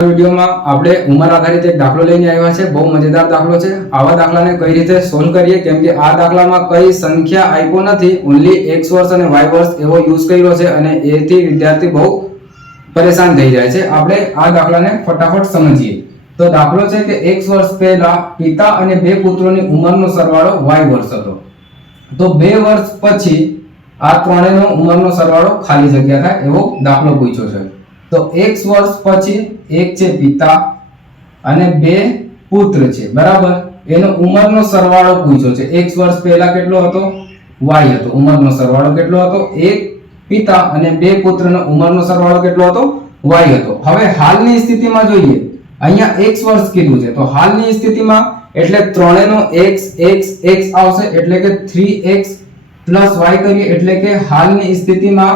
વિડીયોમાં આપણે ઉંમર આધારિત એક દાખલો લઈને આવ્યા છે। બહુ મજેદાર દાખલો છે। આવા દાખલાને કઈ રીતે સોલ્વ કરીએ, કેમ કે આ દાખલામાં કઈ સંખ્યા આપ્યો નથી, ઓન્લી x વર્ષ અને y વર્ષ એવો યુઝ કર્યો છે અને એથી વિદ્યાર્થી બહુ પરેશાન થઈ જાય છે। આપણે આ દાખલાને ફટાફટ સમજીએ। તો દાખલો છે કે x વર્ષ પહેલા પિતા અને બે પુત્રોની ઉંમરનો સરવાળો y વર્ષ હતો। તો 2 વર્ષ પછી આ ત્રણેયનો ઉંમરનો સરવાળો ખાલી જગ્યા થાય એવો દાખલો પૂછ્યો છે। તો x વર્ષ પછી એક છે પિતા અને બે પુત્ર છે, બરાબર। એનો ઉંમરનો સરવાળો પૂછ્યો છે। x વર્ષ પહેલા કેટલો હતો? y હતો। ઉંમરનો સરવાળો કેટલો હતો? એક પિતા અને બે પુત્રનો ઉંમરનો સરવાળો કેટલો હતો? y હતો। હવે હાલની સ્થિતિમાં જોઈએ, અહીંયા x વર્ષ કીધું છે, તો હાલની સ્થિતિમાં એટલે ત્રણેયનો x x x આવશે, એટલે કે 3x y કરીએ એટલે કે હાલની સ્થિતિમાં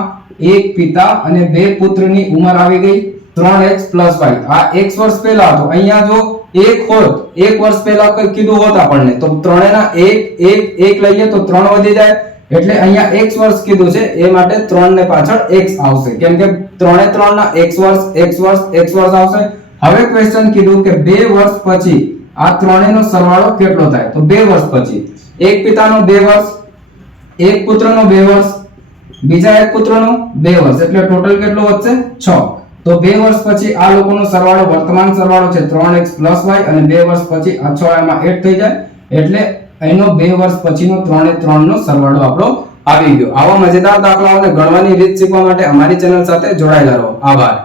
એક પિતા અને બે પુત્રની ઉંમર આવી ગઈ 3x y। આ x વર્ષ પહેલા હતો। અહીંયા જો એક હોત, એક વર્ષ પહેલા કીધું હોત આપણને, તો ત્રણેયના 1 1 1 લઈએ તો 3 વધી જાય, એટલે અહીંયા x વર્ષ કીધું છે એ માટે 3 ને પાછળ x આવશે, કેમ કે 3 ના x વર્ષ x વર્ષ x વર્ષ આવશે। હવે ક્વેશ્ચન કીધું કે 2 વર્ષ પછી આ ત્રણેયનો સરવાળો કેટલો થાય? તો 2 વર્ષ પછી એક પિતાનો 2 વર્ષ, એક પુત્રનો 2 વર્ષ, બીજા એક પુત્રનો 2 વર્ષ, એટલે ટોટલ કેટલો વધશે? 6। તો 2 વર્ષ પછી આ લોકોનો સરવાળો, વર્તમાન સરવાળો છે 3x y, અને 2 વર્ષ પછી આ 6 એમાં એડ થઈ જાય, એટલે એનો 2 વર્ષ પછીનો 3 એ 3 નો સરવાળો આપણો આવી ગયો। આવા મજેદાર દાખલાઓને ગણવાની રીત શીખવા માટે અમારી ચેનલ સાથે જોડાયેલા રહો। આભાર।